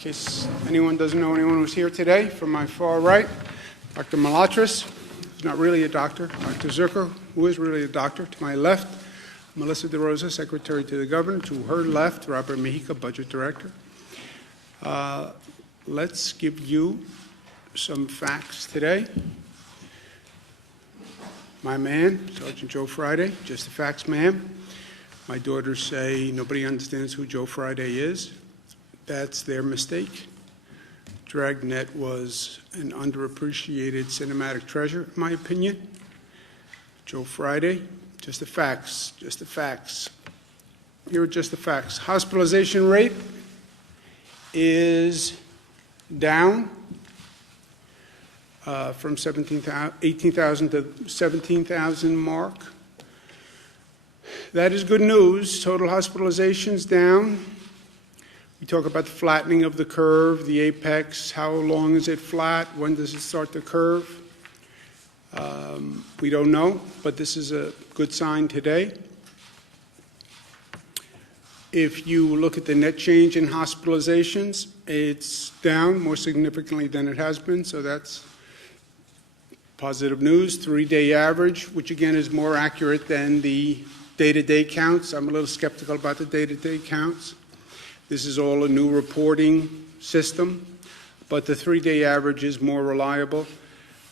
In case anyone doesn't know anyone who's here today, from my far right, Dr. Malatras, who's not really a doctor, Dr. Zucker, who is really a doctor. To my left, Melissa DeRosa, Secretary to the Governor. To her left, Robert Mejica, Budget Director. Let's give you some facts today. My man, Sergeant Joe Friday, just the facts, ma'am. My daughters say nobody understands who Joe Friday is. That's their mistake. Dragnet was an underappreciated cinematic treasure, in my opinion. Joe Friday, just the facts, just the facts. Here are just the facts. Hospitalization rate is down from 18,000 to 17,000 mark. That is good news. Total hospitalizations down. We talk about the flattening of the curve, the apex. How long is it flat? When does it start to curve? We don't know, but this is a good sign today. If you look at the net change in hospitalizations, it's down more significantly than it has been, so that's positive news. 3-day average, which again is more accurate than the day-to-day counts. I'm a little skeptical about the day-to-day counts. This is all a new reporting system, but the 3-day average is more reliable.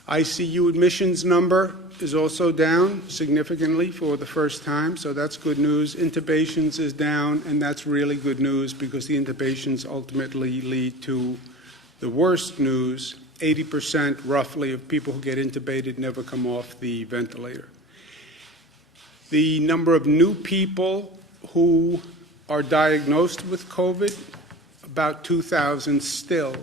ICU admissions number is also down significantly for the first time, so that's good news. Intubations is down, and that's really good news because the intubations ultimately lead to the worst news. 80% roughly of people who get intubated never come off the ventilator. The number of new people who are diagnosed with COVID, about 2,000 still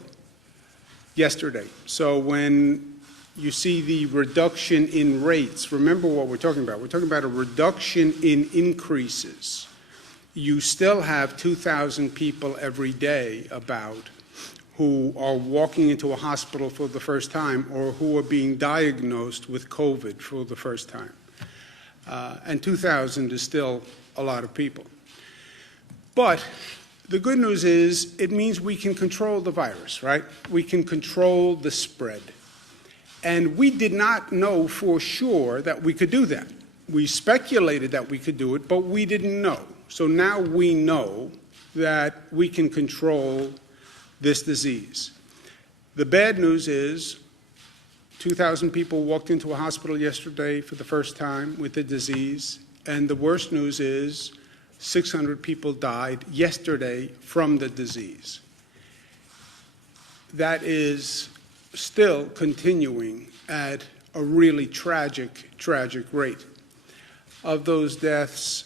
yesterday. So when you see the reduction in rates, remember what we're talking about. We're talking about a reduction in increases. You still have 2,000 people every day about who are walking into a hospital for the first time or who are being diagnosed with COVID for the first time. And 2,000 is still a lot of people. But the good news is it means we can control the virus, right? We can control the spread. And we did not know for sure that we could do that. We speculated that we could do it, but we didn't know. So now we know that we can control this disease. The bad news is 2,000 people walked into a hospital yesterday for the first time with the disease, and the worst news is 600 people died yesterday from the disease. That is still continuing at a really tragic rate. Of those deaths,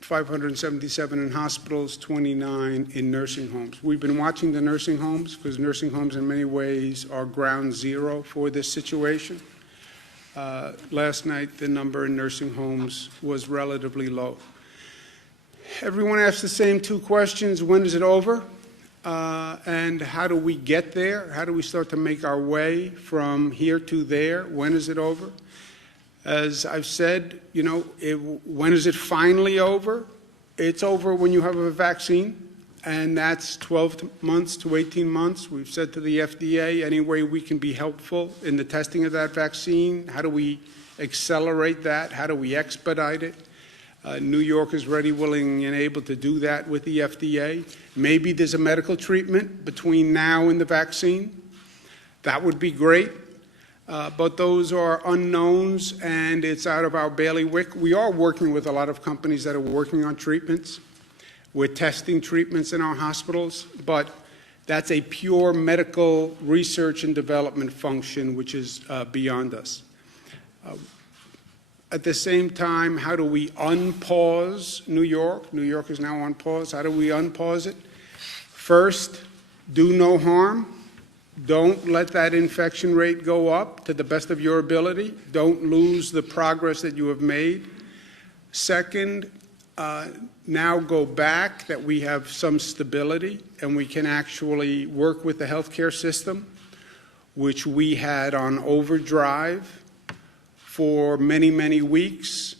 577 in hospitals, 29 in nursing homes. We've been watching the nursing homes because nursing homes in many ways are ground zero for this situation. Last night, the number in nursing homes was relatively low. Everyone asks the same two questions. When is it over? And how do we get there? How do we start to make our way from here to there? When is it over? As I've said, when is it finally over? It's over when you have a vaccine, and that's 12 months to 18 months. We've said to the FDA, any way we can be helpful in the testing of that vaccine, how do we accelerate that? How do we expedite it? New York is ready, willing, and able to do that with the FDA. Maybe there's a medical treatment between now and the vaccine. That would be great. But those are unknowns, and it's out of our bailiwick. We are working with a lot of companies that are working on treatments. We're testing treatments in our hospitals, but that's a pure medical research and development function, which is beyond us. At the same time, how do we unpause New York? New York is now on pause. How do we unpause it? First, do no harm. Don't let that infection rate go up to the best of your ability. Don't lose the progress that you have made. Second, now go back that we have some stability and we can actually work with the healthcare system, which we had on overdrive for many, many weeks,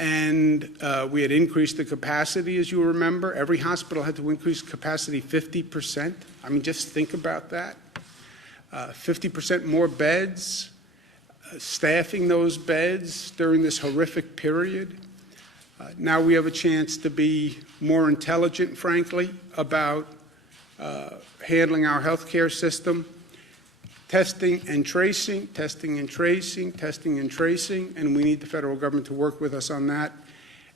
And we had increased the capacity, as you remember. Every hospital had to increase capacity 50%. I mean, just think about that. 50% more beds, staffing those beds during this horrific period. Now we have a chance to be more intelligent, frankly, about handling our healthcare system. Testing and tracing, testing and tracing, testing and tracing, and we need the federal government to work with us on that.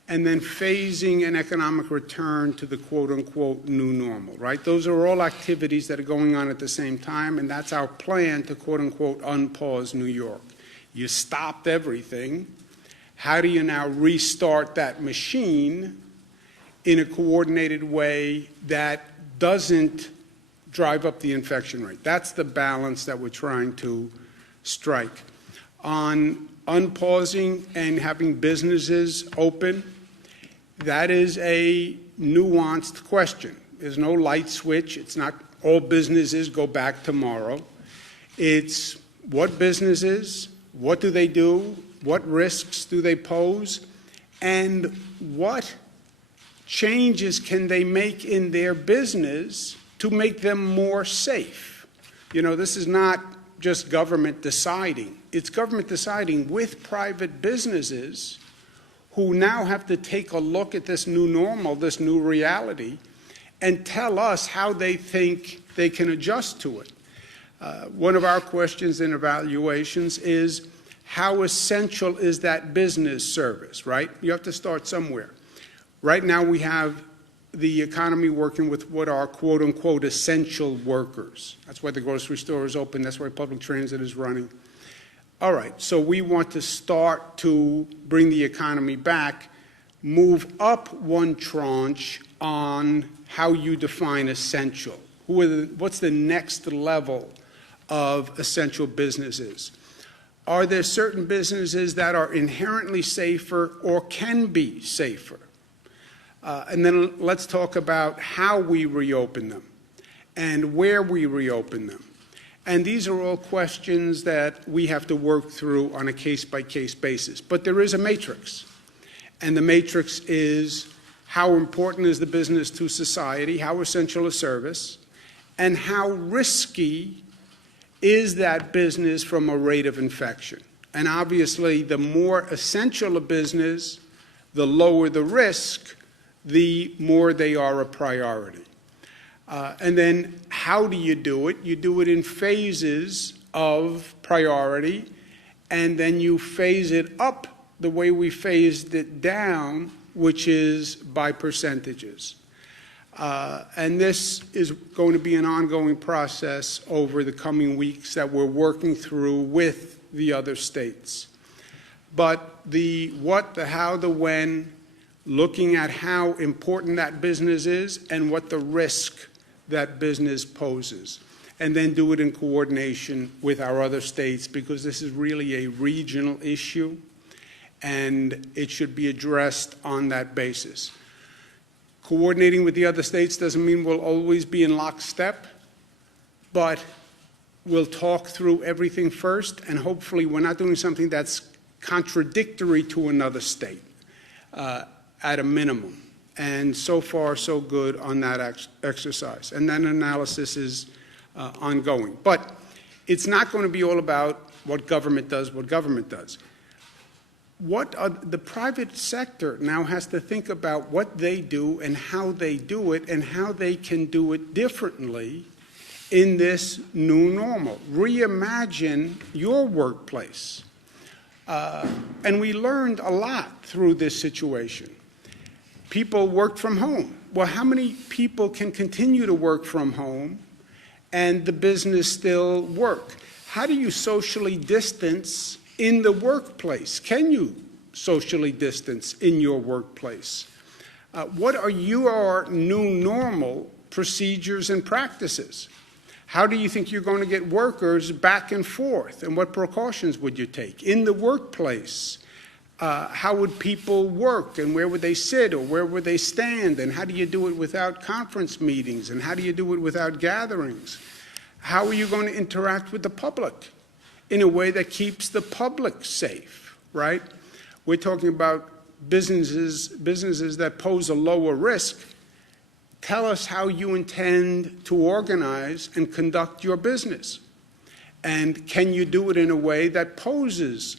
And then phasing an economic return to the quote-unquote new normal, right? Those are all activities that are going on at the same time, and that's our plan to quote-unquote unpause New York. You stopped everything. How do you now restart that machine in a coordinated way that doesn't drive up the infection rate? That's the balance that we're trying to strike. On unpausing and having businesses open, that is a nuanced question. There's no light switch. It's not all businesses go back tomorrow. It's what businesses, what do they do, what risks do they pose, and what changes can they make in their business to make them more safe. You know, this is not just government deciding. It's government deciding with private businesses who now have to take a look at this new normal, this new reality, and tell us how they think they can adjust to it. One of our questions in evaluations is, how essential is that business service, right? You have to start somewhere. Right now we have the economy working with what are quote-unquote essential workers. That's why the grocery store is open. That's why public transit is running. All right, so we want to start to bring the economy back, move up one tranche on how you define essential. What's the next level of essential businesses? Are there certain businesses that are inherently safer or can be safer? And then let's talk about how we reopen them and where we reopen them. And these are all questions that we have to work through on a case-by-case basis. But there is a matrix. And the matrix is how important is the business to society, how essential a service, and how risky is that business from a rate of infection. And obviously, the more essential a business, the lower the risk, the more they are a priority. And then how do you do it? You do it in phases of priority, and then you phase it up the way we phased it down, which is by percentages. And this is going to be an ongoing process over the coming weeks that we're working through with the other states. But the what, the how, the when, looking at how important that business is and what the risk that business poses, and then do it in coordination with our other states, because this is really a regional issue and it should be addressed on that basis. Coordinating with the other states doesn't mean we'll always be in lockstep, but we'll talk through everything first, and hopefully we're not doing something that's contradictory to another state at a minimum. And so far, so good on that exercise. And then analysis is ongoing. But it's not going to be all about what government does, what government does. The private sector now has to think about what they do and how they do it and how they can do it differently in this new normal. Reimagine your workplace. And we learned a lot through this situation. People worked from home. Well, how many people can continue to work from home and the business still work? How do you socially distance in the workplace? Can you socially distance in your workplace? What are your new normal procedures and practices? How do you think you're going to get workers back and forth? And what precautions would you take? In the workplace, how would people work, and where would they sit, or where would they stand? And how do you do it without conference meetings? And how do you do it without gatherings? How are you going to interact with the public in a way that keeps the public safe, right? We're talking about businesses that pose a lower risk, tell us how you intend to organize and conduct your business. And can you do it in a way that poses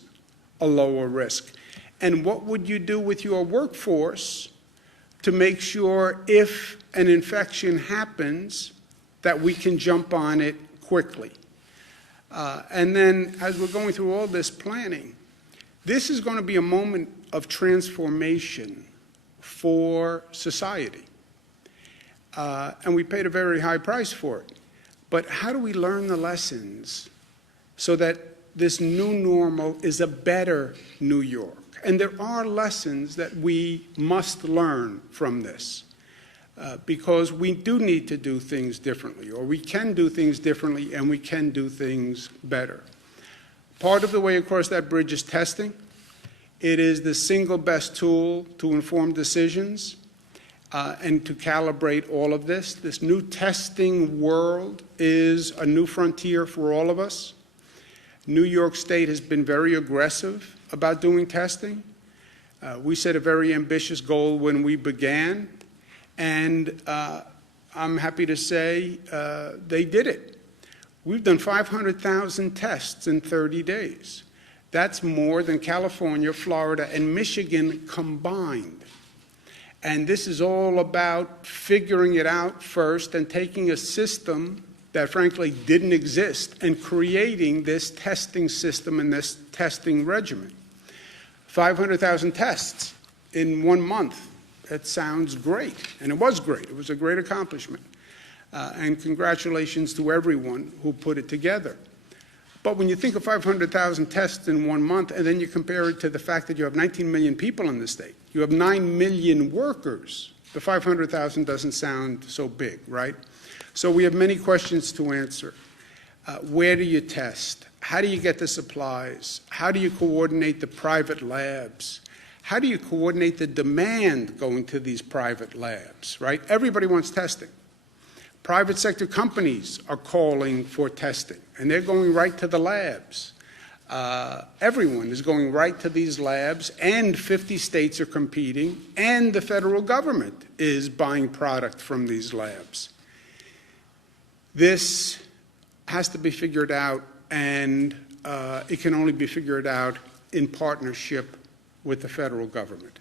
a lower risk? And what would you do with your workforce to make sure if an infection happens that we can jump on it quickly? And then as we're going through all this planning, this is going to be a moment of transformation for society. And we paid a very high price for it. But how do we learn the lessons so that this new normal is a better New York? And there are lessons that we must learn from this because we do need to do things differently, or we can do things differently and we can do things better. Part of the way across that bridge is testing. It is the single best tool to inform decisions and to calibrate all of this. This new testing world is a new frontier for all of us. New York State has been very aggressive about doing testing. We set a very ambitious goal when we began, and I'm happy to say they did it. We've done 500,000 tests in 30 days. That's more than California, Florida, and Michigan combined. And this is all about figuring it out first and taking a system that frankly didn't exist and creating this testing system and this testing regimen. 500,000 tests in 1 month. That sounds great, and it was great. It was a great accomplishment. And congratulations to everyone who put it together. But when you think of 500,000 tests in 1 month, and then you compare it to the fact that you have 19 million people in the state, you have 9 million workers, the 500,000 doesn't sound so big, right? So we have many questions to answer. Where do you test? How do you get the supplies? How do you coordinate the private labs? How do you coordinate the demand going to these private labs, right? Everybody wants testing. Private sector companies are calling for testing, and they're going right to the labs. Everyone is going right to these labs, and 50 states are competing, and the federal government is buying product from these labs. This has to be figured out, and it can only be figured out in partnership with the federal government.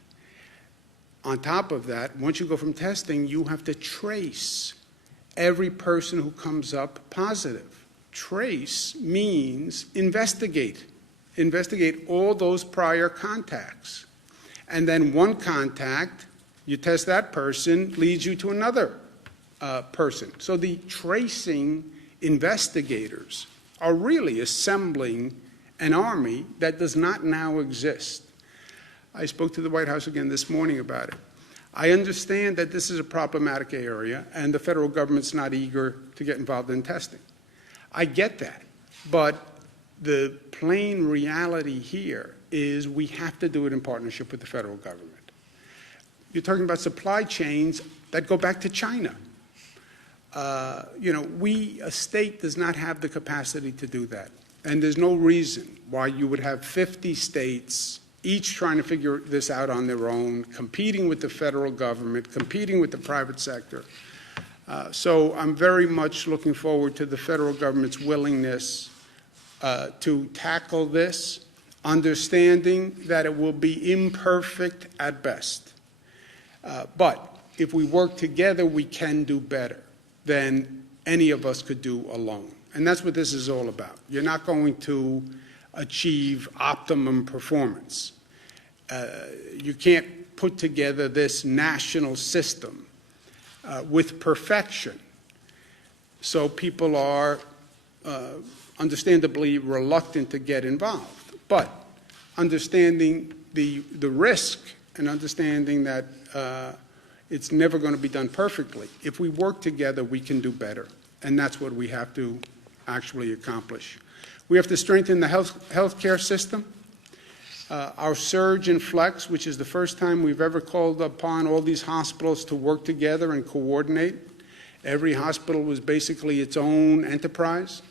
On top of that, once you go from testing, you have to trace every person who comes up positive. Trace means investigate. Investigate all those prior contacts. And then one contact, you test that person, leads you to another person. So the tracing investigators are really assembling an army that does not now exist. I spoke to the White House again this morning about it. I understand that this is a problematic area and the federal government's not eager to get involved in testing. I get that, but the plain reality here is we have to do it in partnership with the federal government. You're talking about supply chains that go back to China. A state does not have the capacity to do that. And there's no reason why you would have 50 states each trying to figure this out on their own, competing with the federal government, competing with the private sector. So I'm very much looking forward to the federal government's willingness to tackle this, understanding that it will be imperfect at best. But if we work together, we can do better than any of us could do alone. And that's what this is all about. You're not going to achieve optimum performance. You can't put together this national system with perfection. So people are understandably reluctant to get involved. But understanding the risk and understanding that it's never going to be done perfectly, if we work together, we can do better. And that's what we have to actually accomplish. We have to strengthen the healthcare system. Our surge in Flex, which is the first time we've ever called upon all these hospitals to work together and coordinate. Every hospital was basically its own enterprise.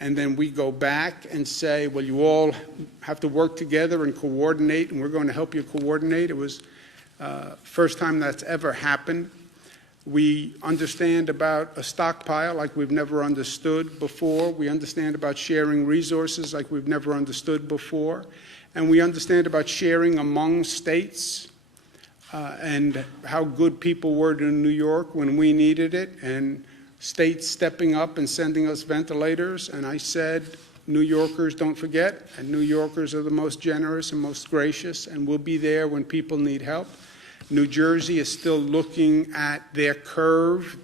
and then we go back and say, well, you all have to work together and coordinate, and we're going to help you coordinate. It was first time that's ever happened. We understand about a stockpile like we've never understood before. We understand about sharing resources like we've never understood before. And we understand about sharing among states and how good people were to New York when we needed it, and states stepping up and sending us ventilators. And I said, New Yorkers, don't forget, and New Yorkers are the most generous and most gracious, and we'll be there when people need help. New Jersey is still looking at their curve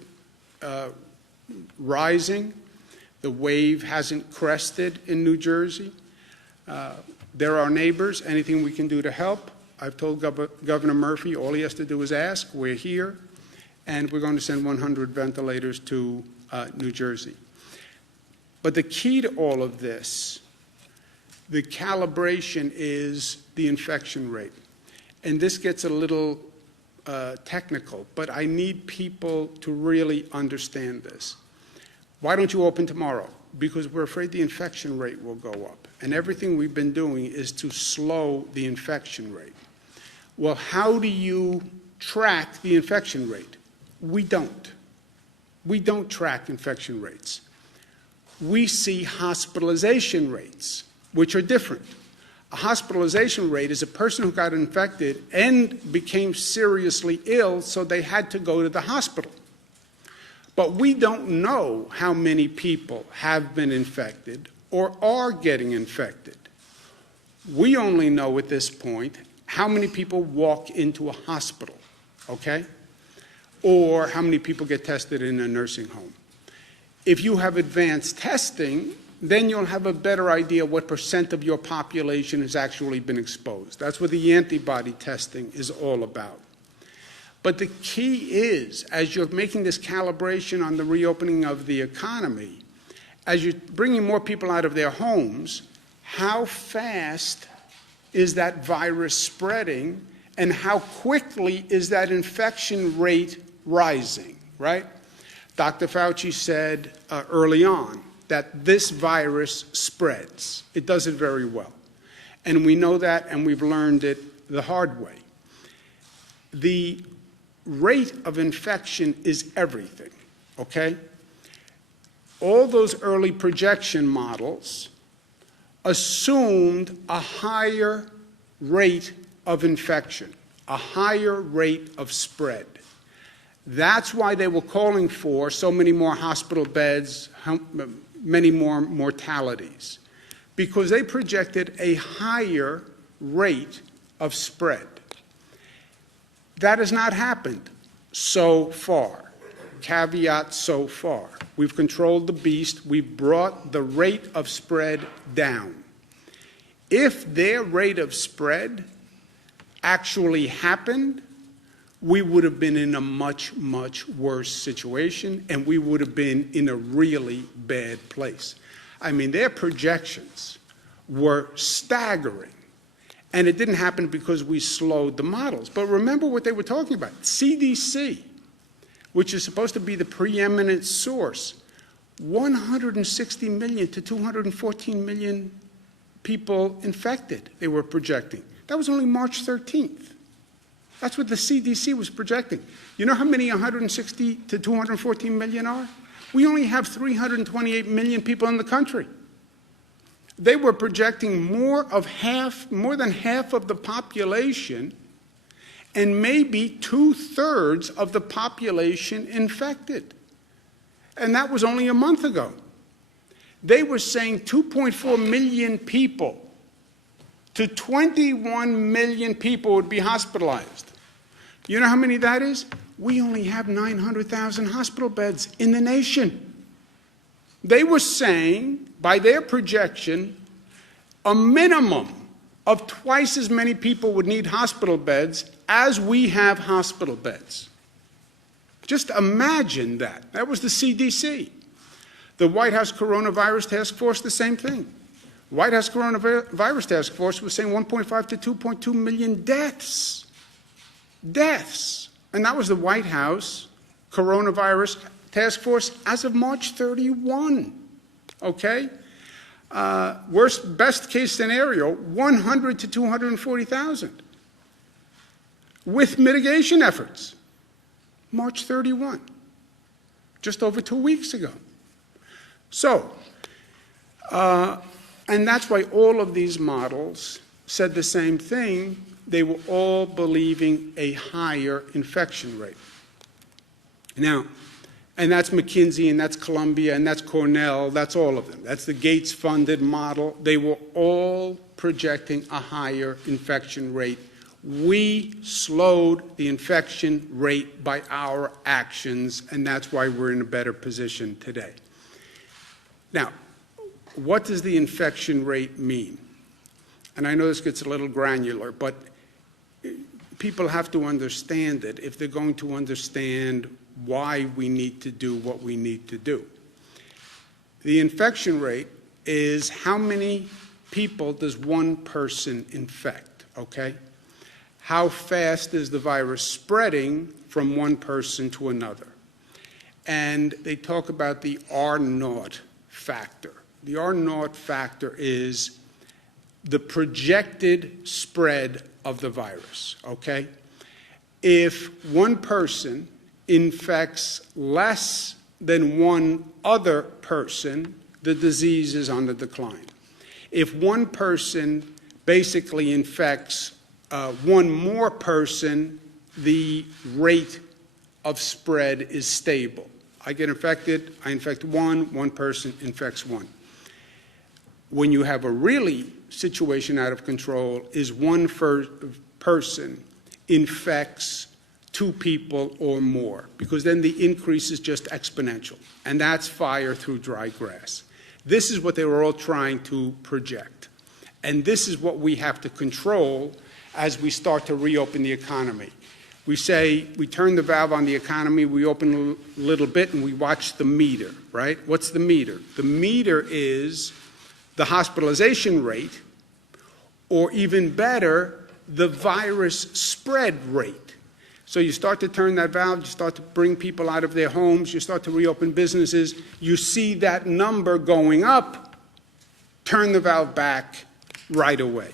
rising. The wave hasn't crested in New Jersey. They're our neighbors. Anything we can do to help. I've told Governor Murphy all he has to do is ask. We're here. And we're going to send 100 ventilators to New Jersey. But the key to all of this, the calibration, is the infection rate. And this gets a little technical, but I need people to really understand this. Why don't you open tomorrow? Because we're afraid the infection rate will go up. And everything we've been doing is to slow the infection rate. Well, how do you track the infection rate? We don't. We don't track infection rates. We see hospitalization rates, which are different. A hospitalization rate is a person who got infected and became seriously ill, so they had to go to the hospital. But we don't know how many people have been infected or are getting infected. We only know at this point how many people walk into a hospital, okay? Or how many people get tested in a nursing home. If you have advanced testing, then you'll have a better idea what % of your population has actually been exposed. That's what the antibody testing is all about. But the key is, as you're making this calibration on the reopening of the economy, as you're bringing more people out of their homes, how fast is that virus spreading, and how quickly is that infection rate rising, right? Dr. Fauci said early on that this virus spreads. It does it very well. And we know that, and we've learned it the hard way. The rate of infection is everything, okay? All those early projection models assumed a higher rate of infection, a higher rate of spread. That's why they were calling for so many more hospital beds, many more mortalities, because they projected a higher rate of spread. That has not happened so far. Caveat, so far. We've controlled the beast. We've brought the rate of spread down. If their rate of spread actually happened, we would have been in a much, much worse situation, and we would have been in a really bad place. I mean, their projections were staggering, and it didn't happen because we slowed the models. But remember what they were talking about. CDC, which is supposed to be the preeminent source, 160 million to 214 million people infected, they were projecting. That was only March 13th. That's what the CDC was projecting. You know how many 160 to 214 million are? We only have 328 million people in the country. They were projecting more than half of the population, and maybe 2/3 of the population infected. And that was only a month ago. They were saying 2.4 million people to 21 million people would be hospitalized. You know how many that is? We only have 900,000 hospital beds in the nation. They were saying, by their projection, a minimum of twice as many people would need hospital beds as we have hospital beds. Just imagine that. That was the CDC. The White House Coronavirus Task Force, the same thing. White House Coronavirus Task Force was saying 1.5 to 2.2 million deaths. Deaths. And that was the White House Coronavirus Task Force as of March 31. Okay? best case scenario, 100 to 240,000 with mitigation efforts. March 31, just over 2 weeks ago. So, and that's why all of these models said the same thing. They were all believing a higher infection rate. Now, and that's McKinsey, and that's Columbia, and that's Cornell, that's all of them. That's the Gates-funded model. They were all projecting a higher infection rate. We slowed the infection rate by our actions, and that's why we're in a better position today. Now, what does the infection rate mean? And I know this gets a little granular, but people have to understand it if they're going to understand why we need to do what we need to do. The infection rate is how many people does one person infect, okay? How fast is the virus spreading from one person to another? And they talk about the R0 factor. The R0 factor is the projected spread of the virus, okay? If one person infects less than one other person, the disease is on the decline. If one person basically infects one more person, the rate of spread is stable. I get infected, I infect one person infects one. When you have a really situation out of control is one person infects two people or more, because then the increase is just exponential, and that's fire through dry grass. This is what they were all trying to project, and this is what we have to control as we start to reopen the economy. We say we turn the valve on the economy, we open a little bit, and we watch the meter, right? What's the meter? The meter is the hospitalization rate, or even better, the virus spread rate. So you start to turn that valve, you start to bring people out of their homes, you start to reopen businesses, you see that number going up, turn the valve back right away.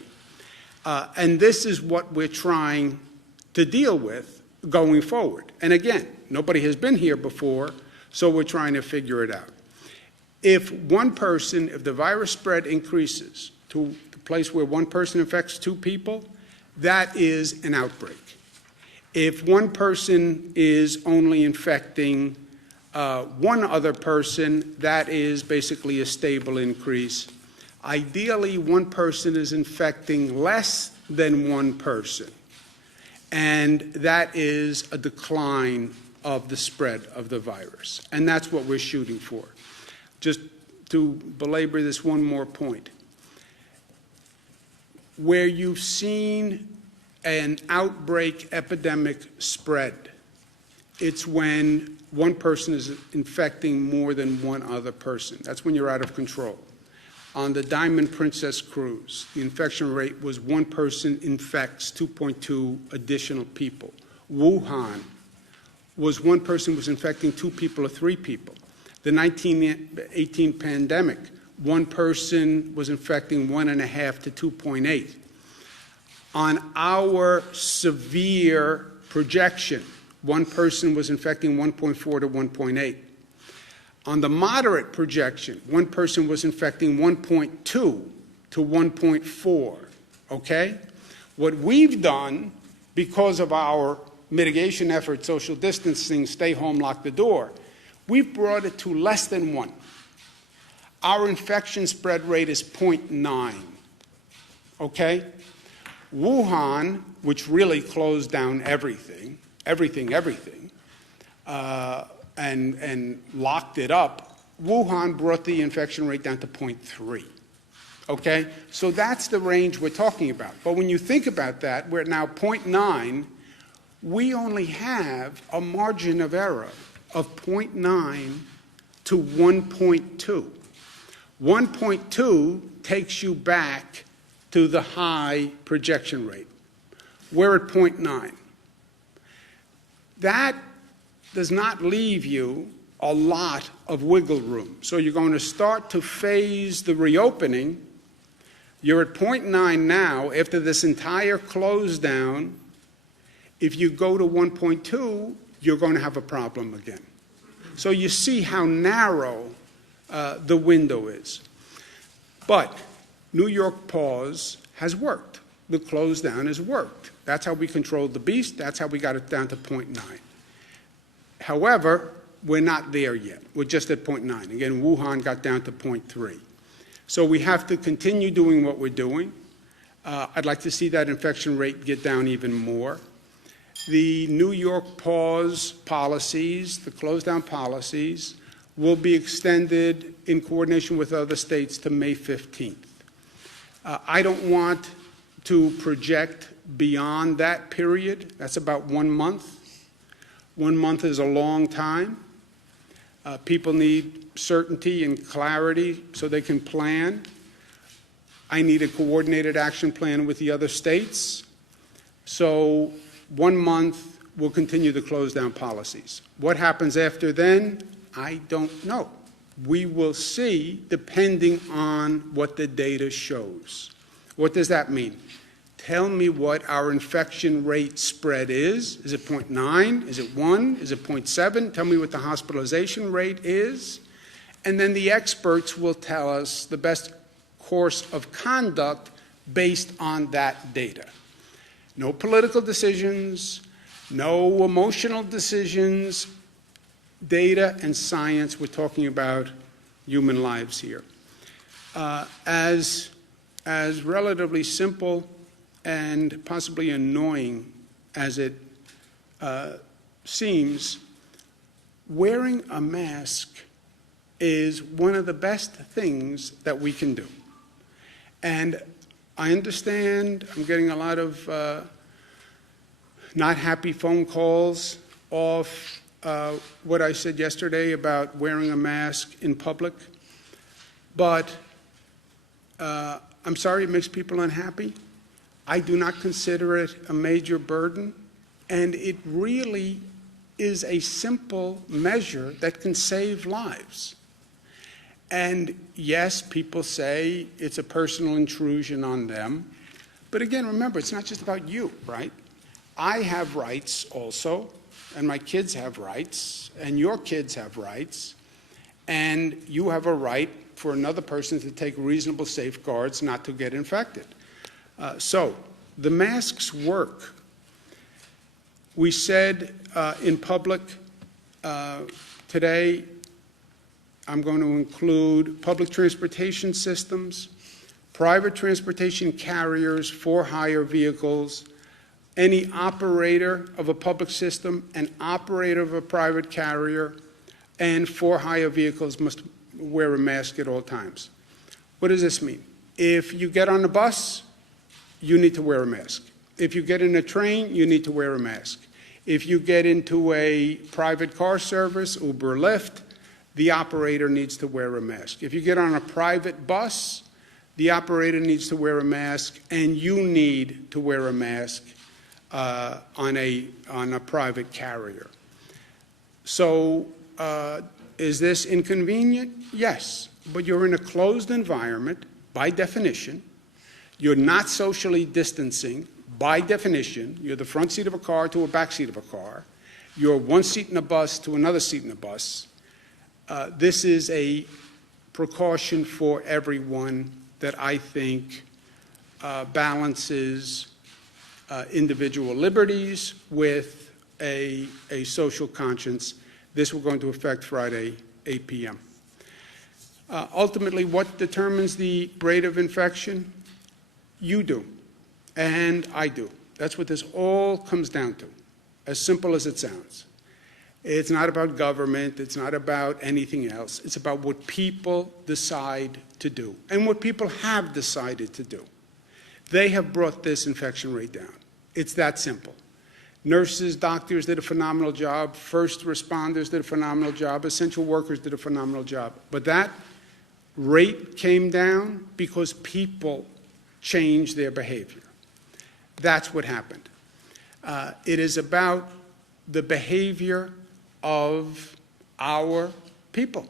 And this is what we're trying to deal with going forward. And again, nobody has been here before, so we're trying to figure it out. If the virus spread increases to the place where one person infects two people, that is an outbreak. If one person is only infecting one other person, that is basically a stable increase. Ideally, one person is infecting less than one person, and that is a decline of the spread of the virus. And that's what we're shooting for. Just to belabor this one more point, where you've seen an outbreak epidemic spread, it's when one person is infecting more than one other person. That's when you're out of control. On the Diamond Princess cruise, the infection rate was one person infects 2.2 additional people. Wuhan was one person was infecting two people or three people. The 1918 pandemic, one person was infecting 1.5 to 2.8. On our severe projection, one person was infecting 1.4 to 1.8. On the moderate projection, one person was infecting 1.2 to 1.4, okay? What we've done, because of our mitigation efforts, social distancing, stay home, lock the door, we've brought it to less than 1. Our infection spread rate is 0.9, okay? Wuhan, which really closed down everything, and locked it up, Wuhan brought the infection rate down to 0.3, okay? So that's the range we're talking about. But when you think about that, we're at now 0.9, we only have a margin of error of 0.9 to 1.2. 1.2 takes you back to the high projection rate. We're at 0.9. That does not leave you a lot of wiggle room. So you're going to start to phase the reopening. You're at 0.9 now. After this entire close down, if you go to 1.2, you're going to have a problem again. So you see how narrow the window is. But New York pause has worked. The close down has worked. That's how we controlled the beast. That's how we got it down to 0.9. However, we're not there yet. We're just at 0.9. Again, Wuhan got down to 0.3. So we have to continue doing what we're doing. I'd like to see that infection rate get down even more. The New York pause policies, the close down policies, will be extended in coordination with other states to May 15th. I don't want to project beyond that period. That's about 1 month. 1 month is a long time. People need certainty and clarity so they can plan. I need a coordinated action plan with the other states. So 1 month, we'll continue the close down policies. What happens after then, I don't know. We will see depending on what the data shows. What does that mean? Tell me what our infection rate spread is. Is it 0.9? Is it 1? Is it 0.7? Tell me what the hospitalization rate is. And then the experts will tell us the best course of conduct based on that data. No political decisions, no emotional decisions, data and science. We're talking about human lives here. As relatively simple and possibly annoying as it seems, wearing a mask is one of the best things that we can do. And I understand I'm getting a lot of not happy phone calls off what I said yesterday about wearing a mask in public. But I'm sorry it makes people unhappy. I do not consider it a major burden. And it really is a simple measure that can save lives. And yes, people say it's a personal intrusion on them. But again, remember, it's not just about you, right? I have rights also, and my kids have rights, and your kids have rights, and you have a right for another person to take reasonable safeguards not to get infected. So the masks work. We said in public today, I'm going to include public transportation systems, private transportation carriers, for-hire vehicles, any operator of a public system, an operator of a private carrier, and for-hire vehicles must wear a mask at all times. What does this mean? If you get on a bus, you need to wear a mask. If you get in a train, you need to wear a mask. If you get into a private car service, Uber, Lyft, the operator needs to wear a mask. If you get on a private bus, the operator needs to wear a mask, and you need to wear a mask on a private carrier. So is this inconvenient? Yes, but you're in a closed environment by definition. You're not socially distancing by definition. You're the front seat of a car to a back seat of a car. You're one seat in a bus to another seat in a bus. This is a precaution for everyone that I think balances individual liberties with a social conscience. This will go into effect Friday, 8 p.m. Ultimately, what determines the rate of infection? You do, and I do. That's what this all comes down to, as simple as it sounds. It's not about government. It's not about anything else. It's about what people decide to do and what people have decided to do. They have brought this infection rate down. It's that simple. Nurses, doctors did a phenomenal job. First responders did a phenomenal job. Essential workers did a phenomenal job. But that rate came down because people changed their behavior. That's what happened. It is about the behavior of our people.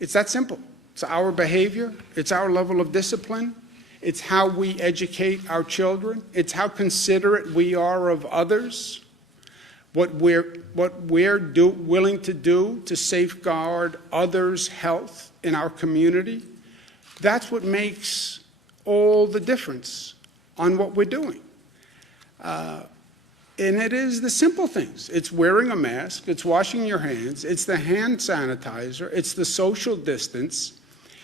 It's that simple. It's our behavior. It's our level of discipline. It's how we educate our children. It's how considerate we are of others. What we're willing to do to safeguard others' health in our community. That's what makes all the difference on what we're doing. And it is the simple things. It's wearing a mask. It's washing your hands. It's the hand sanitizer. It's the social distance.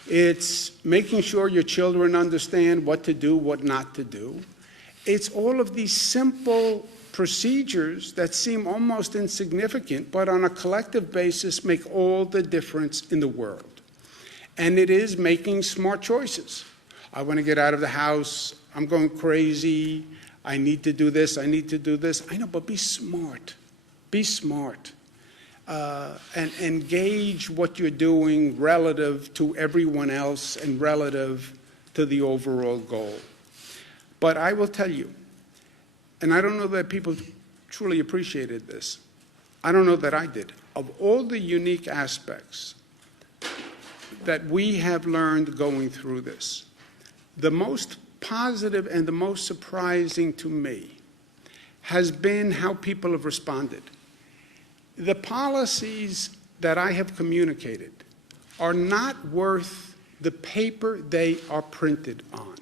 It's making sure your children understand what to do, what not to do. It's all of these simple procedures that seem almost insignificant, but on a collective basis make all the difference in the world. And it is making smart choices. I want to get out of the house. I'm going crazy. I need to do this. I need to do this. I know, but be smart. Be smart. And engage what you're doing relative to everyone else and relative to the overall goal. But I will tell you, and I don't know that people truly appreciated this. I don't know that I did. Of all the unique aspects that we have learned going through this, the most positive and the most surprising to me has been how people have responded. The policies that I have communicated are not worth the paper they are printed on.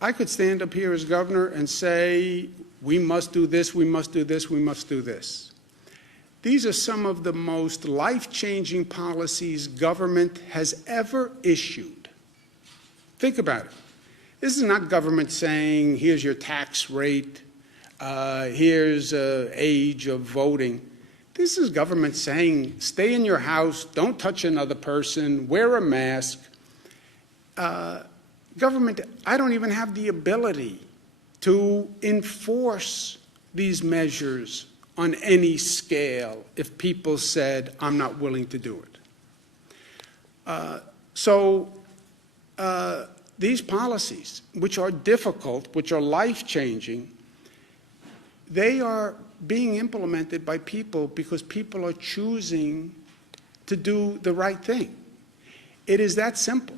I could stand up here as governor and say, we must do this, we must do this, we must do this. These are some of the most life-changing policies government has ever issued. Think about it. This is not government saying, here's your tax rate, here's age of voting. This is government saying, stay in your house, don't touch another person, wear a mask. Government, I don't even have the ability to enforce these measures on any scale if people said, I'm not willing to do it. These policies, which are difficult, which are life-changing, they are being implemented by people because people are choosing to do the right thing. It is that simple.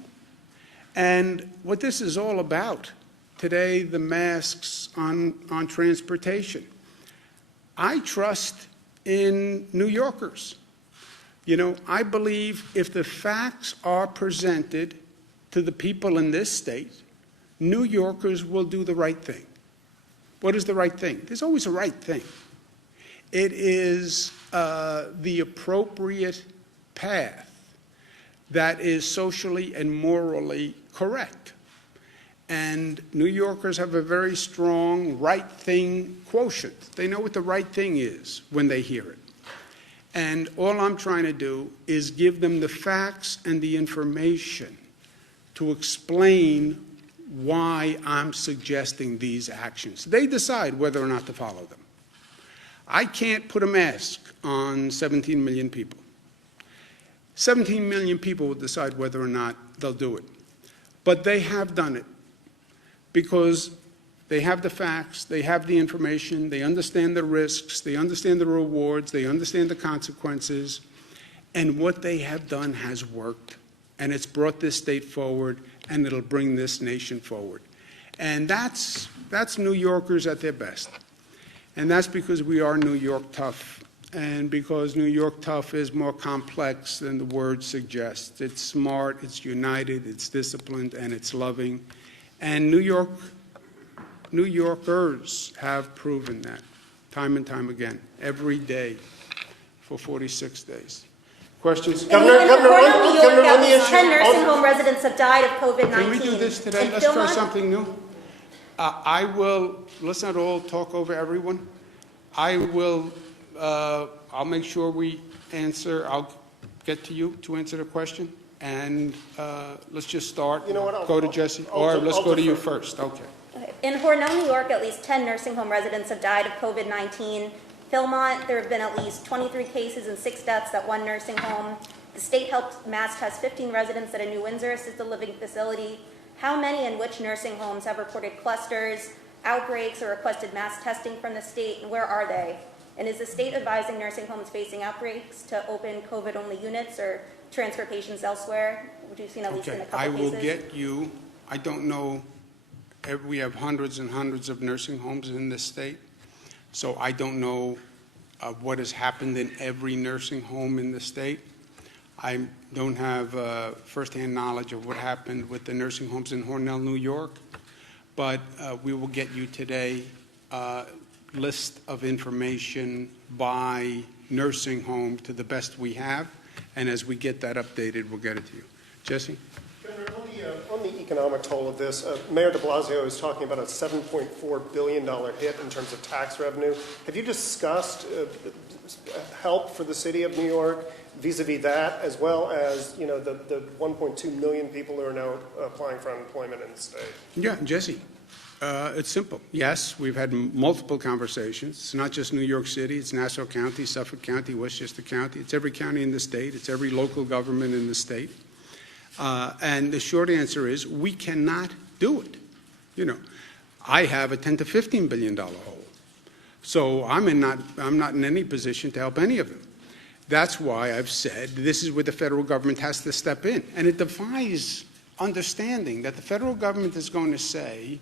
And what this is all about today, the masks on transportation. I trust in New Yorkers. You know, I believe if the facts are presented to the people in this state, New Yorkers will do the right thing. What is the right thing? There's always a right thing. It is the appropriate path that is socially and morally correct. And New Yorkers have a very strong right thing quotient. They know what the right thing is when they hear it. And all I'm trying to do is give them the facts and the information to explain why I'm suggesting these actions. They decide whether or not to follow them. I can't put a mask on 17 million people. 17 million people will decide whether or not they'll do it. But they have done it because they have the facts, they have the information, they understand the risks, they understand the rewards, they understand the consequences, and what they have done has worked. And it's brought this state forward, and it'll bring this nation forward. And that's New Yorkers at their best. And that's because we are New York tough. And because New York tough is more complex than the word suggests. It's smart, it's united, it's disciplined, and it's loving. And New Yorkers have proven that time and time again, every day for 46 days. Questions? Governor, let me answer. 10 nursing home residents have died of COVID-19. Can we do this today? Let's try something new. Let's not all talk over everyone. I'll make sure we answer. I'll get to you to answer the question. And let's just start. You know what? Go to Jesse. Or let's go to you first. Okay. In Hornell, New York, at least 10 nursing home residents have died of COVID-19. Philmont, there have been at least 23 cases and 6 deaths at one nursing home. The state helped mass test 15 residents at a New Windsor assisted living facility. How many and which nursing homes have reported clusters, outbreaks, or requested mass testing from the state, and where are they? And is the state advising nursing homes facing outbreaks to open COVID-only units or transfer patients elsewhere? Would you seen at least in a couple I will cases? get you, I don't know, we have hundreds and hundreds of nursing homes in this state, so I don't know what has happened in every nursing home in the state. I don't have firsthand knowledge of what happened with the nursing homes in Hornell, New York, but we will get you today a list of information by nursing home to the best we have, and as we get that updated, we'll get it to you. Jesse? Governor, on the economic toll of this, Mayor de Blasio is talking about a $7.4 billion hit in terms of tax revenue. Have you discussed help for the city of New York vis-a-vis that, as well as, you know, the 1.2 million people who are now applying for unemployment in the state? Yeah, Jesse. It's simple. Yes, we've had multiple conversations. It's not just New York City. It's Nassau County, Suffolk County, Westchester County. It's every county in the state. It's every local government in the state. And the short answer is we cannot do it. You know, I have a $10 to $15 billion hole. So I'm not in any position to help any of them. That's why I've said this is where the federal government has to step in. And it defies understanding that the federal government is going to say,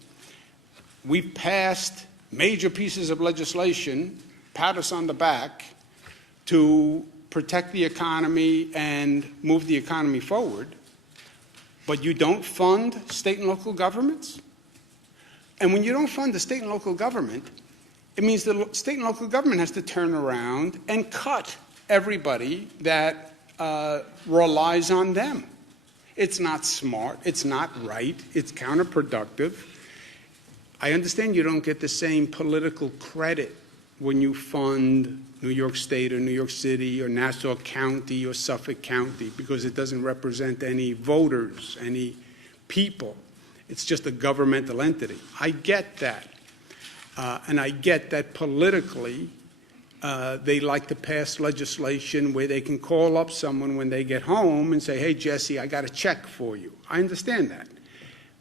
we've passed major pieces of legislation, pat us on the back, to protect the economy and move the economy forward, but you don't fund state and local governments? And when you don't fund the state and local government, it means the state and local government has to turn around and cut everybody that relies on them. It's not smart. It's not right. It's counterproductive. I understand you don't get the same political credit when you fund New York State or New York City or Nassau County or Suffolk County because it doesn't represent any voters, any people. It's just a governmental entity. I get that. And I get that politically they like to pass legislation where they can call up someone when they get home and say, hey, Jesse, I got a check for you. I understand that.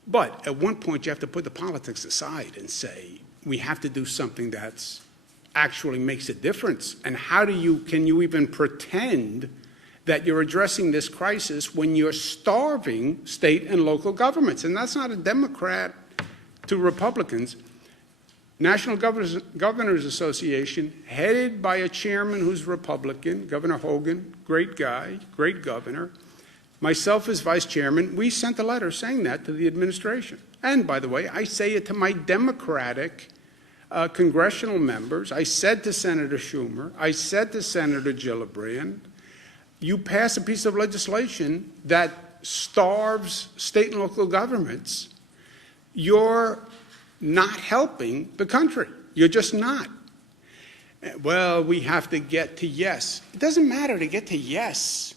But at one point, you have to put the politics aside and say, we have to do something that's actually makes a difference. And how can you even pretend that you're addressing this crisis when you're starving state and local governments? And that's not a Democrat to Republicans. National Governors Association, headed by a chairman who's Republican, Governor Hogan, great guy, great governor. Myself as vice chairman, we sent a letter saying that to the administration. And by the way, I say it to my Democratic congressional members. I said to Senator Schumer, I said to Senator Gillibrand, you pass a piece of legislation that starves state and local governments, you're not helping the country. You're just not. Well, we have to get to yes. It doesn't matter to get to yes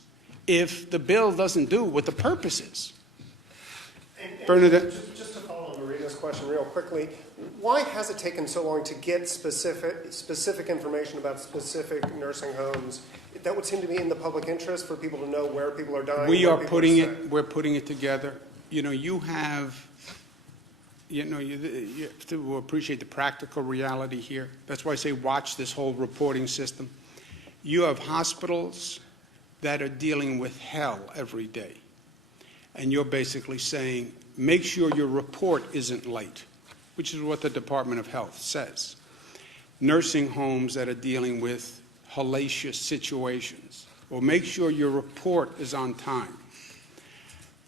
if the bill doesn't do what the purpose is. Bernadette? Just to follow on Marina's question real quickly, why has it taken so long to get specific information about specific nursing homes? That would seem to be in the public interest for people to know where people are dying. We're putting it together. You know, you have to appreciate the practical reality here. That's why I say watch this whole reporting system. You have hospitals that are dealing with hell every day. And you're basically saying, make sure your report isn't late, which is what the Department of Health says. Nursing homes that are dealing with hellacious situations, or make sure your report is on time.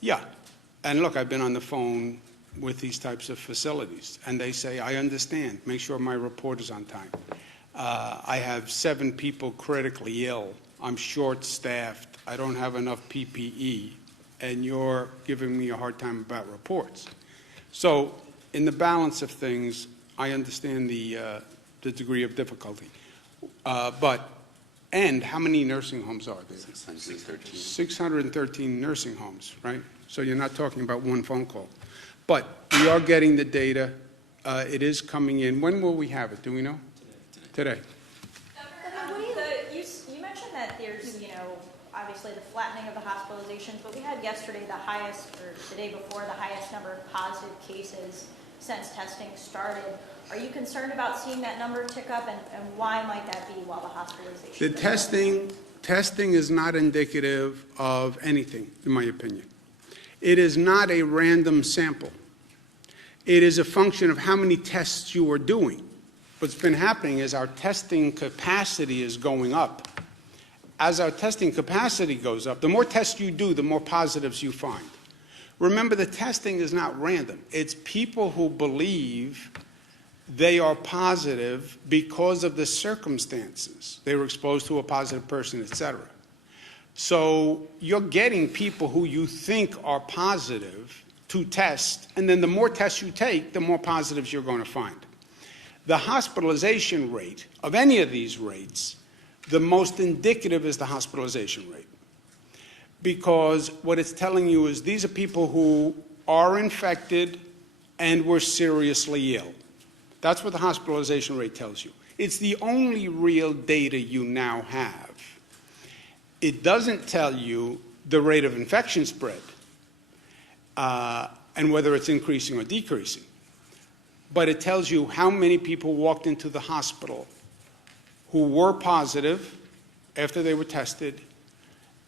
Yeah, and look, I've been on the phone with these types of facilities, and they say, I understand, make sure my report is on time. I have 7 people critically ill. I'm short-staffed. I don't have enough PPE, and you're giving me a hard time about reports. So in the balance of things, I understand the degree of difficulty. And how many nursing homes are there? 613. 613 nursing homes, right? So you're not talking about one phone call. But we are getting the data. It is coming in. When will we have it? Do we know? Today. You mentioned that there's, obviously the flattening of the hospitalizations, but we had yesterday the highest, or the day before, the highest number of positive cases since testing started. Are you concerned about seeing that number tick up, and why might that be while the hospitalization? The testing is not indicative of anything, in my opinion. It is not a random sample. It is a function of how many tests you are doing. What's been happening is our testing capacity is going up. As our testing capacity goes up, the more tests you do, the more positives you find. Remember, the testing is not random. It's people who believe they are positive because of the circumstances. They were exposed to a positive person, etc. So you're getting people who you think are positive to test, and then the more tests you take, the more positives you're going to find. The hospitalization rate of any of these rates, the most indicative is the hospitalization rate. Because what it's telling you is these are people who are infected and were seriously ill. That's what the hospitalization rate tells you. It's the only real data you now have. It doesn't tell you the rate of infection spread and whether it's increasing or decreasing. But it tells you how many people walked into the hospital who were positive after they were tested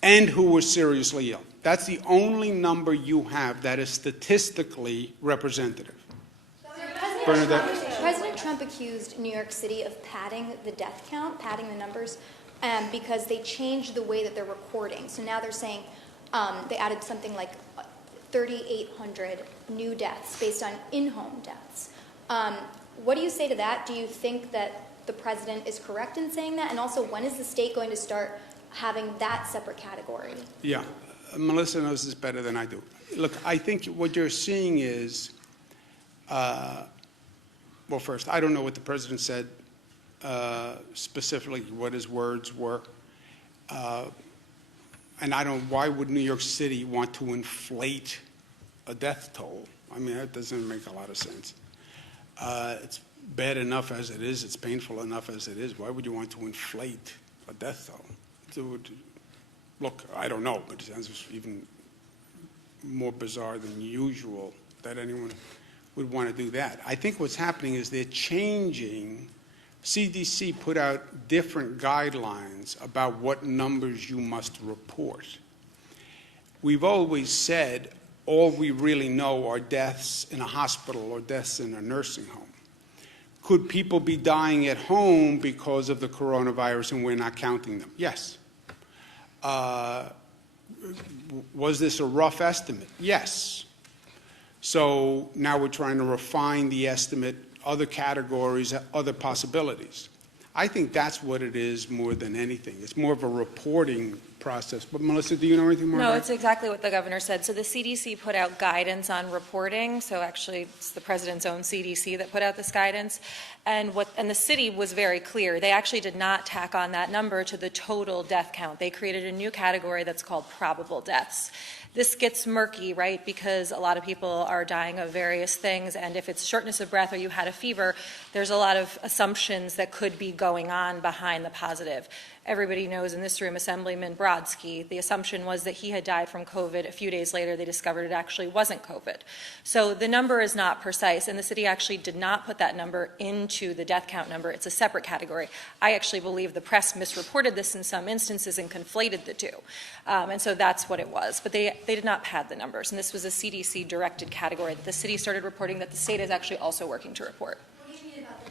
and who were seriously ill. That's the only number you have that is statistically representative. President Trump accused New York City of padding the death count, padding the numbers, because they changed the way that they're recording. So now they're saying they added something like 3,800 new deaths based on in-home deaths. What do you say to that? Do you think that the president is correct in saying that? And also, when is the state going to start having that separate category? Yeah, Melissa knows this better than I do. Look, I think what you're seeing is, well, first, I don't know what the president said specifically, what his words were. And I don't, why would New York City want to inflate a death toll? I mean, that doesn't make a lot of sense. It's bad enough as it is. It's painful enough as it is. Why would you want to inflate a death toll? Look, I don't know, but it sounds even more bizarre than usual that anyone would want to do that. I think what's happening is they're changing. CDC put out different guidelines about what numbers you must report. We've always said all we really know are deaths in a hospital or deaths in a nursing home. Could people be dying at home because of the coronavirus and we're not counting them? Yes. Was this a rough estimate? Yes. So now we're trying to refine the estimate, other categories, other possibilities. I think that's what it is more than anything. It's more of a reporting process. But Melissa, do you know anything more? No, about it's exactly what the governor said. So the CDC put out guidance on reporting. So actually, it's the president's own CDC that put out this guidance. And the city was very clear. They actually did not tack on that number to the total death count. They created a new category that's called probable deaths. This gets murky, right, because a lot of people are dying of various things, and if it's shortness of breath or you had a fever, there's a lot of assumptions that could be going on behind the positive. Everybody knows in this room, Assemblyman Brodsky, the assumption was that he had died from COVID. A few days later, they discovered it actually wasn't COVID. So the number is not precise, and the city actually did not put that number into the death count number. It's a separate category. I actually believe the press misreported this in some instances and conflated the two. And so that's what it was. But they did not pad the numbers, and this was a CDC-directed category that the city started reporting that the state is actually also working to report.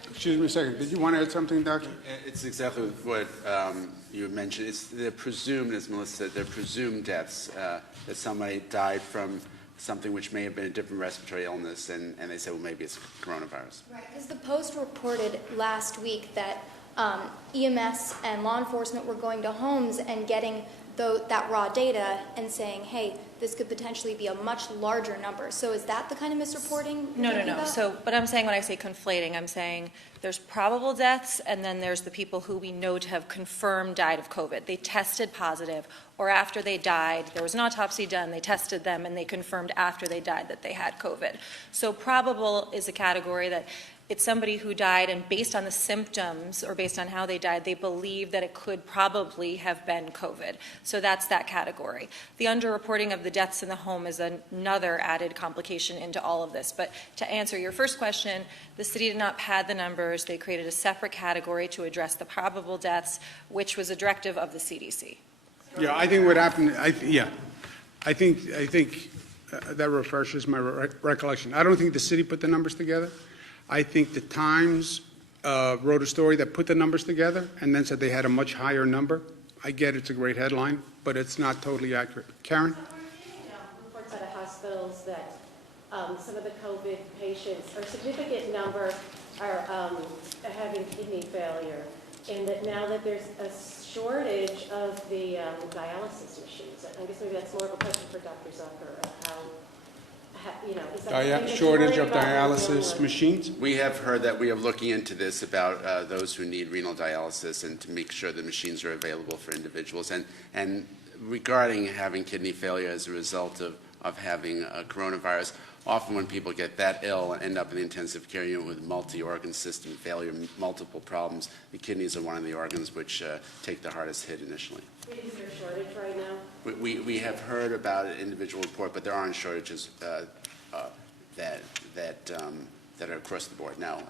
Excuse me a second. Did you want to add something, Doctor? It's exactly what you mentioned. They're presumed, as Melissa said, they're presumed deaths, that somebody died from something which may have been a different respiratory illness, and they said, well, maybe it's coronavirus. Right, because the Post reported last week that EMS and law enforcement were going to homes and getting that raw data and saying, hey, this could potentially be a much larger number. So is that the kind of misreporting? No. So, but I'm saying when I say conflating, I'm saying there's probable deaths, and then there's the people who we know to have confirmed died of COVID. They tested positive, or after they died, there was an autopsy done, they tested them, and they confirmed after they died that they had COVID. So probable is a category that it's somebody who died, and based on the symptoms or based on how they died, they believe that it could probably have been COVID. So that's that category. The underreporting of the deaths in the home is another added complication into all of this. But to answer your first question, the city did not pad the numbers. They created a separate category to address the probable deaths, which was a directive of the CDC. Yeah, I think what happened, I think that refreshes my recollection. I don't think the city put the numbers together. I think the Times wrote a story that put the numbers together and then said they had a much higher number. I get it's a great headline, but it's not totally accurate. Karen? So we're seeing reports out of hospitals that some of the COVID patients, or a significant number, are having kidney failure, and that now that there's a shortage of the dialysis machines. I guess maybe that's more of a question for Dr. Zucker of how, is that something that you're Shortage worried of about dialysis machines? We have heard that we are looking into this about those who need renal dialysis and to make sure the machines are available for individuals. And regarding having kidney failure as a result of having a coronavirus, often when people get that ill and end up in the intensive care unit with multi-organ system failure, multiple problems, the kidneys are one of the organs which take the hardest hit initially. Is there a shortage right now? We have heard about an individual report, but there aren't shortages that are across the board. Now,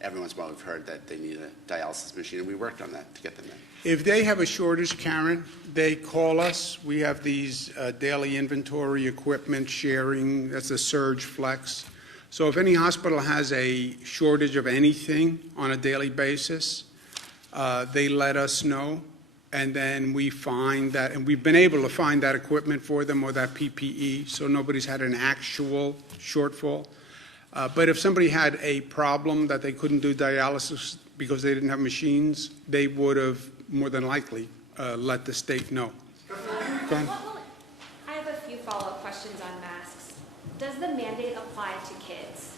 every once in a while we've heard that they need a dialysis machine, and we worked on that to get them in. If they have a shortage, Karen, they call us. We have these daily inventory equipment sharing. That's a surge flex. So if any hospital has a shortage of anything on a daily basis, they let us know. And then we find that, and we've been able to find that equipment for them or that PPE, so nobody's had an actual shortfall. But if somebody had a problem that they couldn't do dialysis because they didn't have machines, they would have more than likely let the state know. Go ahead. I have a few follow-up questions on masks. Does the mandate apply to kids?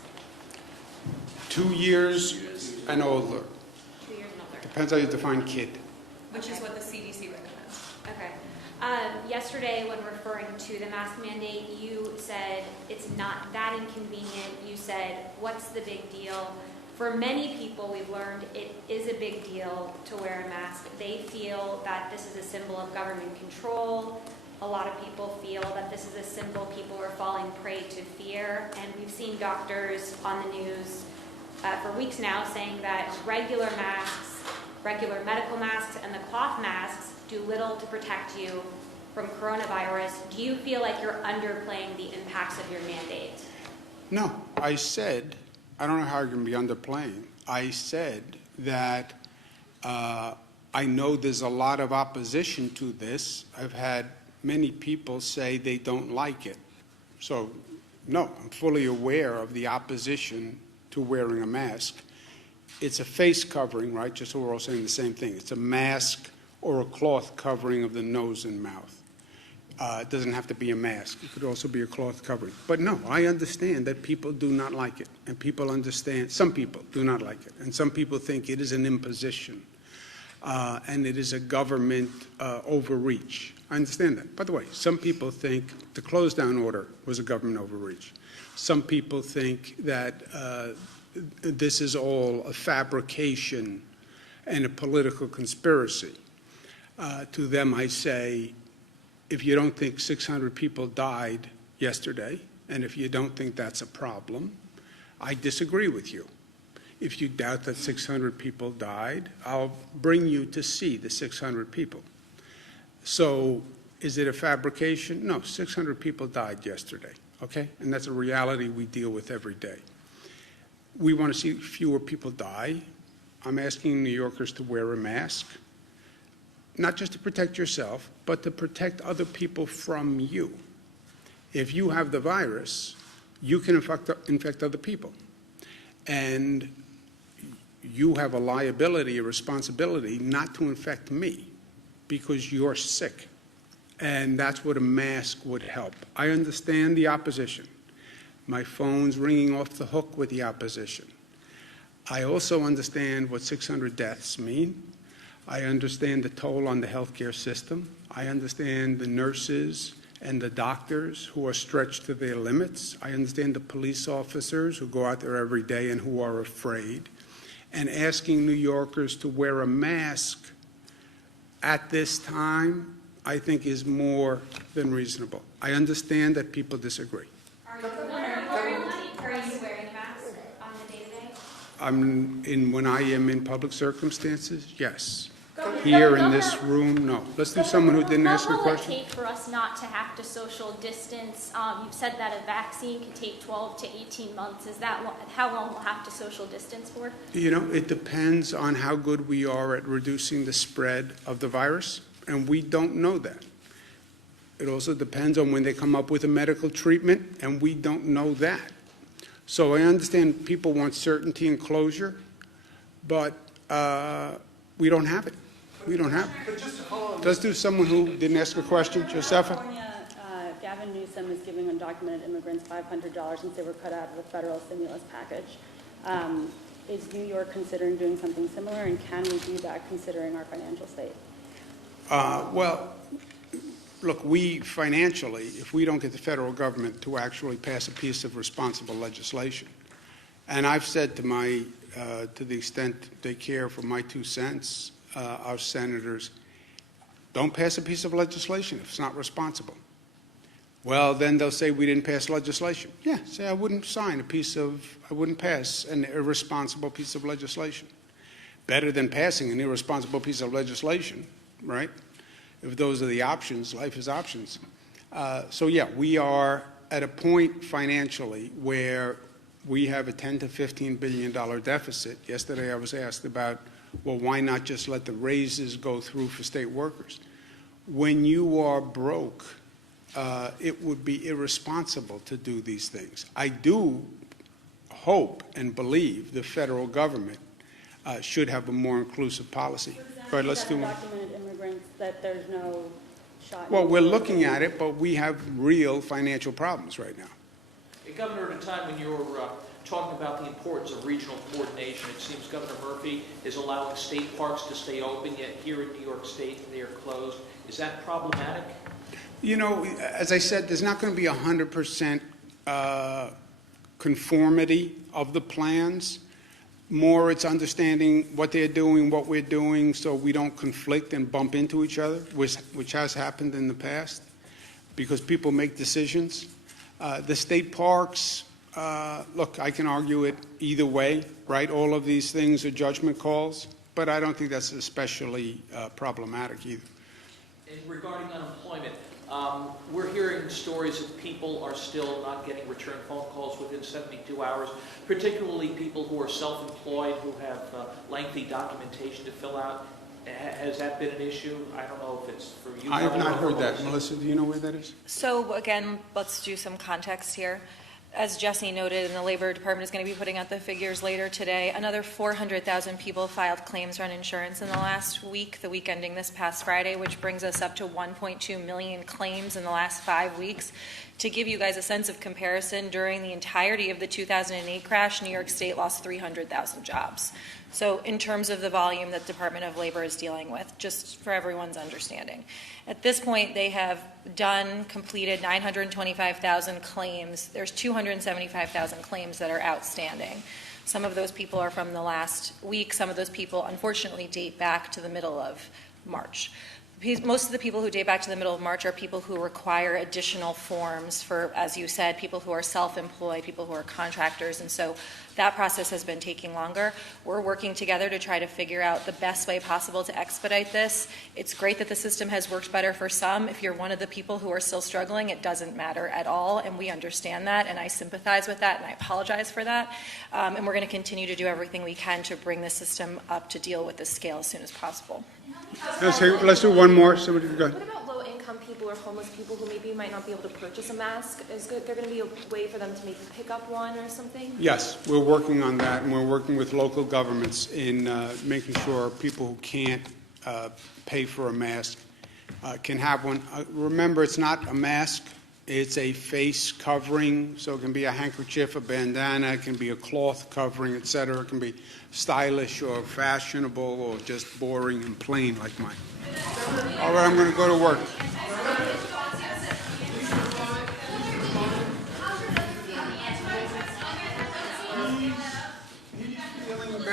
2 years and older. 2 years and older. Depends how you define kid. Which is what the CDC recommends. Okay. Yesterday, when referring to the mask mandate, you said it's not that inconvenient. You said, what's the big deal? For many people, we've learned it is a big deal to wear a mask. They feel that this is a symbol of government control. A lot of people feel that this is a symbol people are falling prey to fear. And we've seen doctors on the news for weeks now saying that regular masks, regular medical masks, and the cloth masks do little to protect you from coronavirus. Do you feel like you're underplaying the impacts of your mandate? No, I said, I don't know how you're going to be underplaying. I said that I know there's a lot of opposition to this. I've had many people say they don't like it. So, no, I'm fully aware of the opposition to wearing a mask. It's a face covering, right? Just so we're all saying the same thing. It's a mask or a cloth covering of the nose and mouth. It doesn't have to be a mask. It could also be a cloth covering. But no, I understand that people do not like it. And people understand, some people do not like it. And some people think it is an imposition. And it is a government overreach. I understand that. By the way, some people think the close down order was a government overreach. Some people think that this is all a fabrication and a political conspiracy. To them, I say, if you don't think 600 people died yesterday, and if you don't think that's a problem, I disagree with you. If you doubt that 600 people died, I'll bring you to see the 600 people. So is it a fabrication? No, 600 people died yesterday, okay? And that's a reality we deal with every day. We want to see fewer people die. I'm asking New Yorkers to wear a mask, not just to protect yourself, but to protect other people from you. If you have the virus, you can infect other people. And you have a liability, a responsibility not to infect me because you're sick. And that's what a mask would help. I understand the opposition. My phone's ringing off the hook with the opposition. I also understand what 600 deaths mean. I understand the toll on the healthcare system. I understand the nurses and the doctors who are stretched to their limits. I understand the police officers who go out there every day and who are afraid. And asking New Yorkers to wear a mask at this time, I think, is more than reasonable. I understand that people disagree. Are you wearing a mask on the day-to-day? When I am in public circumstances, yes. Here in this room, no. Let's do someone who didn't ask a question. What will it take for us not to have to social distance? You've said that a vaccine can take 12 to 18 months. Is that how long we'll have to social distance for? You know, it depends on how good we are at reducing the spread of the virus, and we don't know that. It also depends on when they come up with a medical treatment, and we don't know that. So I understand people want certainty and closure, but we don't have it. We don't have it. Let's do someone who didn't ask a question. Josefa? California, Gavin Newsom is giving undocumented immigrants $500 since they were cut out of the federal stimulus package. Is New York considering doing something similar, and can we do that considering our financial state? Well, look, we financially, if we don't get the federal government to actually pass a piece of responsible legislation, and I've said to the extent they care for my 2 cents, our senators, don't pass a piece of legislation if it's not responsible. Well, then they'll say we didn't pass legislation. Yeah, say I wouldn't pass an irresponsible piece of legislation. Better than passing an irresponsible piece of legislation, right? If those are the options, life is options. So yeah, we are at a point financially where we have a $10 to $15 billion deficit. Yesterday I was asked about, well, why not just let the raises go through for state workers? When you are broke, it would be irresponsible to do these things. I do hope and believe the federal government should have a more inclusive policy. All right, let's do one. Undocumented immigrants, that there's no shot. Well, we're looking at it, but we have real financial problems right now. Hey, Governor, at a time when you're talking about the importance of regional coordination, it seems Governor Murphy is allowing state parks to stay open, yet here in New York State they are closed. Is that problematic? You know, as I said, there's not going to be 100% conformity of the plans. More, it's understanding what they're doing, what we're doing, so we don't conflict and bump into each other, which has happened in the past, because people make decisions. The state parks, look, I can argue it either way, right? All of these things are judgment calls, but I don't think that's especially problematic either. And regarding unemployment, we're hearing stories that people are still not getting return phone calls within 72 hours, particularly people who are self-employed, who have lengthy documentation to fill out. Has that been an issue? I don't know if it's for you. I have not heard that. Melissa, do you know where that is? So again, let's do some context here. As Jesse noted, and the Labor Department is going to be putting out the figures later today, another 400,000 people filed claims for uninsurance in the last week, the week ending this past Friday, which brings us up to 1.2 million claims in the last 5 weeks. To give you guys a sense of comparison, during the entirety of the 2008 crash, New York State lost 300,000 jobs. So in terms of the volume that the Department of Labor is dealing with, just for everyone's understanding. At this point, they have completed 925,000 claims. There's 275,000 claims that are outstanding. Some of those people are from the last week. Some of those people, unfortunately, date back to the middle of March. Most of the people who date back to the middle of March are people who require additional forms for, as you said, people who are self-employed, people who are contractors, and so that process has been taking longer. We're working together to try to figure out the best way possible to expedite this. It's great that the system has worked better for some. If you're one of the people who are still struggling, it doesn't matter at all, and we understand that, and I sympathize with that, and I apologize for that. And we're going to continue to do everything we can to bring the system up to deal with this scale as soon as possible. Let's do one more. Somebody go. What about low-income people or homeless people who maybe might not be able to purchase a mask? Is there going to be a way for them to maybe pick up one or something? Yes, we're working on that, and we're working with local governments in making sure people who can't pay for a mask can have one. Remember, it's not a mask. It's a face covering, so it can be a handkerchief, a bandana, it can be a cloth covering, etc. It can be stylish or fashionable or just boring and plain like mine. All right, I'm going to go to work.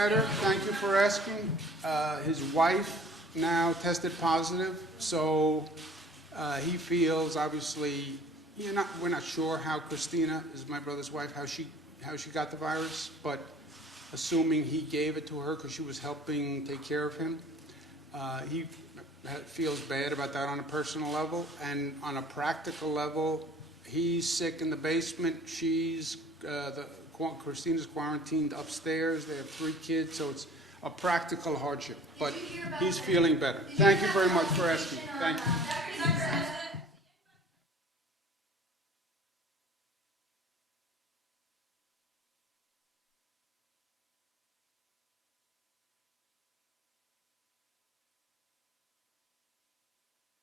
better. Thank you for asking. His wife now tested positive, so he feels, obviously, we're not sure how Christina, is my brother's wife, how she got the virus, but assuming he gave it to her because she was helping take care of him, he feels bad about that on a personal level, and on a practical level, he's sick in the basement. Christina's quarantined upstairs. They have 3 kids, so it's a practical hardship. But he's feeling better. Thank you very much for asking. Thank you.